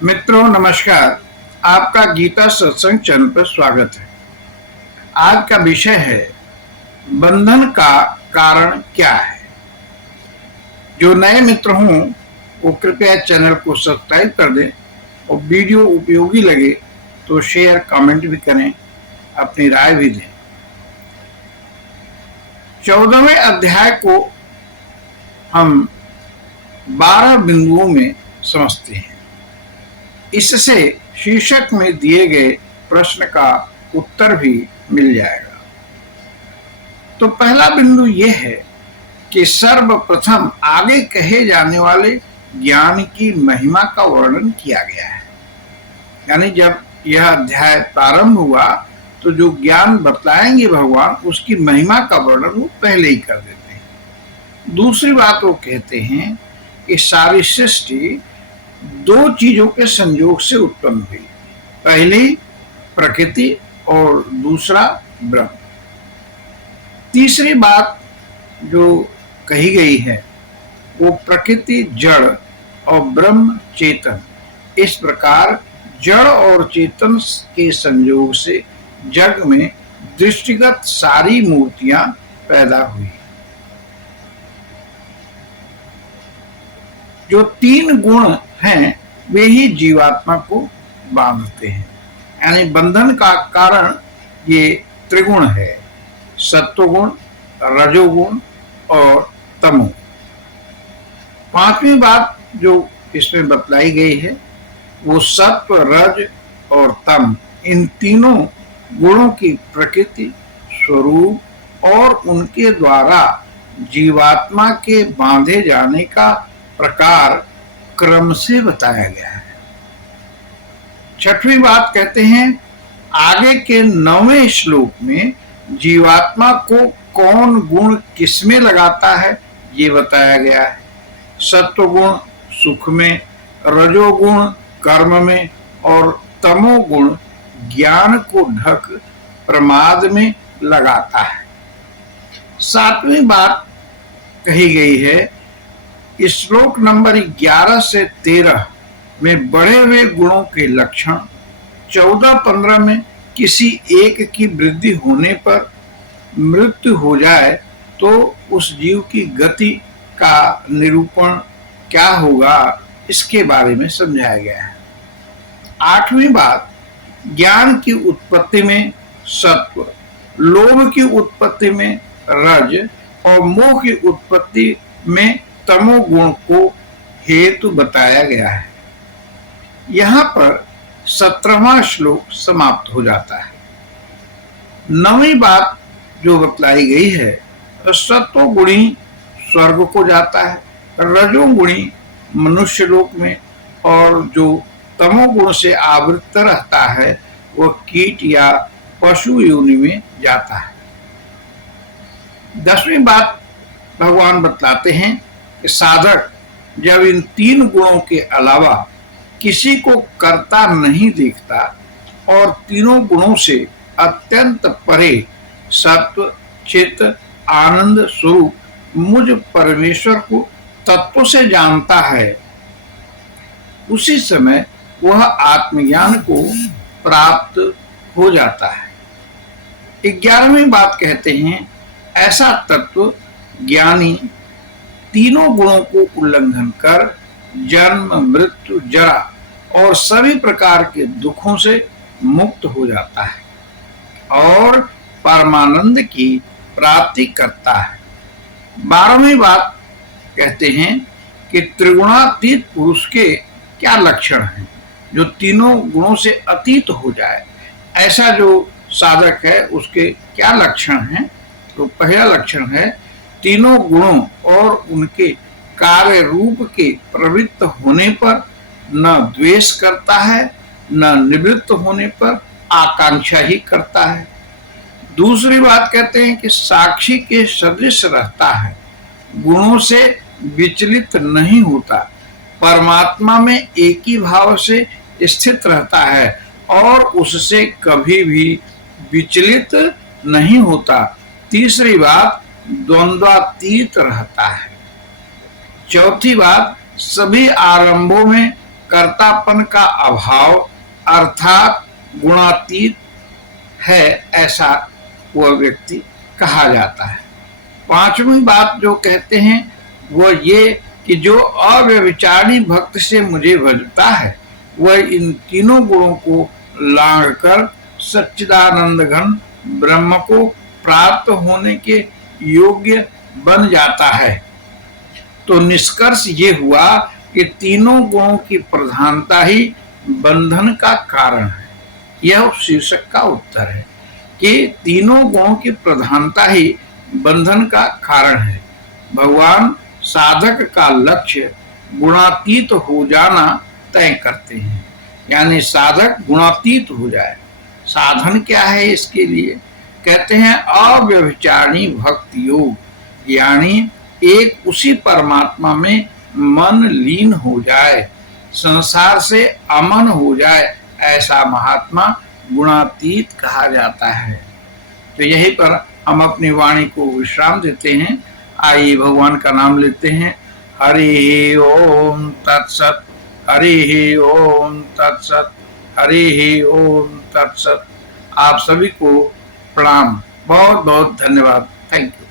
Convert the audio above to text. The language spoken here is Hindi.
मित्रों नमस्कार। आपका गीता सत्संग चैनल पर स्वागत है। आज का विषय है बंधन का कारण क्या है। जो नए मित्र हों वो कृपया चैनल को सब्सक्राइब कर दें और वीडियो उपयोगी लगे तो शेयर कमेंट भी करें, अपनी राय भी दें। 14वें अध्याय को हम 12 बिंदुओं में समझते हैं। इससे शीर्षक में दिए गए प्रश्न का उत्तर भी मिल जाएगा। तो पहला बिंदु यह है कि सर्वप्रथम आगे कहे जाने वाले ज्ञान की महिमा का वर्णन किया गया है। यानी जब यह अध्याय प्रारंभ हुआ तो जो ज्ञान बतलाएंगे भगवान, उसकी महिमा का वर्णन वो पहले ही कर देते हैं। दूसरी बात वो कहते हैं कि सारी सृष्टि दो चीजों के संयोग से उत्पन्न हुई, पहली प्रकृति और दूसरा ब्रह्म। तीसरी बात जो कही गई है वो प्रकृति जड़ और ब्रह्म चेतन। इस प्रकार जड़ और चेतन के संयोग से जग में दृष्टिगत सारी मूर्तियां पैदा हुई। जो तीन गुण हैं वे ही जीवात्मा को बांधते हैं। यानी बंधन का कारण ये त्रिगुण है, सत्वगुण, रजोगुण और तमो। पांचवी बात जो इसमें बतलाई गई है वो सत्व, रज और तम, इन तीनों गुणों की प्रकृति, स्वरूप और उनके द्वारा जीवात्मा के बांधे जाने का प्रकार क्रम से बताया गया है। छठवीं बात कहते हैं आगे के 9वें श्लोक में जीवात्मा को कौन गुण किसमें लगाता है ये बताया गया है। सत्वगुण सुख में, रजोगुण कर्म में और तमोगुण ज्ञान को ढक प्रमाद में लगाता है। सातवीं बात कही गई है श्लोक नंबर 11 से 13 में बढ़े हुए गुणों के लक्षण, 14-15 में किसी एक की वृद्धि होने पर मृत्यु हो जाए तो उस जीव की गति का निरूपण क्या होगा इसके बारे में समझाया गया है। आठवीं बात ज्ञान की उत्पत्ति में सत्व, लोभ की उत्पत्ति में रज और मोह की उत्पत्ति में तमोगुण को हेतु बताया गया है। यहाँ पर 17वां श्लोक समाप्त हो जाता है। 9वीं बात जो बतलाई गई है सत्वगुणी स्वर्ग को जाता है, रजोगुणी मनुष्य लोक में और जो तमोगुण से आवृत रहता है वह कीट या पशु योनि में जाता है। 10वीं बात भगवान बतलाते हैं कि साधक जब इन तीन गुणों के अलावा किसी को कर्ता नहीं देखता और तीनों गुणों से अत्यंत परे सत्व चित्त आनंद स्वरूप मुझ परमेश्वर को तत्व से जानता है, उसी समय वह आत्मज्ञान को प्राप्त हो जाता है। 11वीं बात कहते हैं ऐसा तत्व ज्ञानी तीनों गुणों को उल्लंघन कर जन्म मृत्यु जरा और सभी प्रकार के दुखों से मुक्त हो जाता है और परमानंद की प्राप्ति करता है। 12वीं बात कहते हैं कि त्रिगुणातीत पुरुष के क्या लक्षण हैं। जो तीनों गुणों से अतीत हो जाए ऐसा जो साधक है उसके क्या लक्षण हैं। तो पहला लक्षण है तीनों गुणों और उनके कार्य रूप के प्रवृत्त होने पर न द्वेष करता है न निवृत्त होने पर आकांक्षा ही करता है। दूसरी बात कहते हैं कि साक्षी के सदृश रहता है, गुणों से विचलित नहीं होता, परमात्मा में एक ही भाव से स्थित रहता है और उससे कभी भी विचलित नहीं होता। तीसरी बात द्वंद्वातीत रहता है। चौथी बात सभी आरंभों में कर्तापन का अभाव अर्थात गुणातीत है, ऐसा वह व्यक्ति कहा जाता है। पांचवी बात जो कहते हैं वह ये कि जो अव्यभिचारी भक्त से मुझे भजता है वह इन तीनों गुणों को लांघ कर सच्चिदानंद घन ब्रह्म को प्राप्त होने के योग्य बन जाता है। तो निष्कर्ष ये हुआ कि तीनों गुणों की प्रधानता ही बंधन का कारण है। यह शीर्षक का उत्तर है कि तीनों गुणों की प्रधानता ही बंधन का कारण है। भगवान साधक का लक्ष्य गुणातीत हो जाना तय करते हैं, यानी साधक गुणातीत हो जाए। साधन क्या है इसके लिए? कहते हैं अव्यभिचारी भक्ति योग, यानी एक उसी परमात्मा में मन लीन हो जाए, संसार से अमन हो जाए, ऐसा महात्मा गुणातीत कहा जाता है। तो यहीं पर हम अपनी वाणी को विश्राम देते हैं। आइए भगवान का नाम लेते हैं। हरि ओम तत्सत, हरि ओम तत्सत, हरि ओम तत्सत। आप सभी को प्रणाम, बहुत बहुत धन्यवाद। Thank you.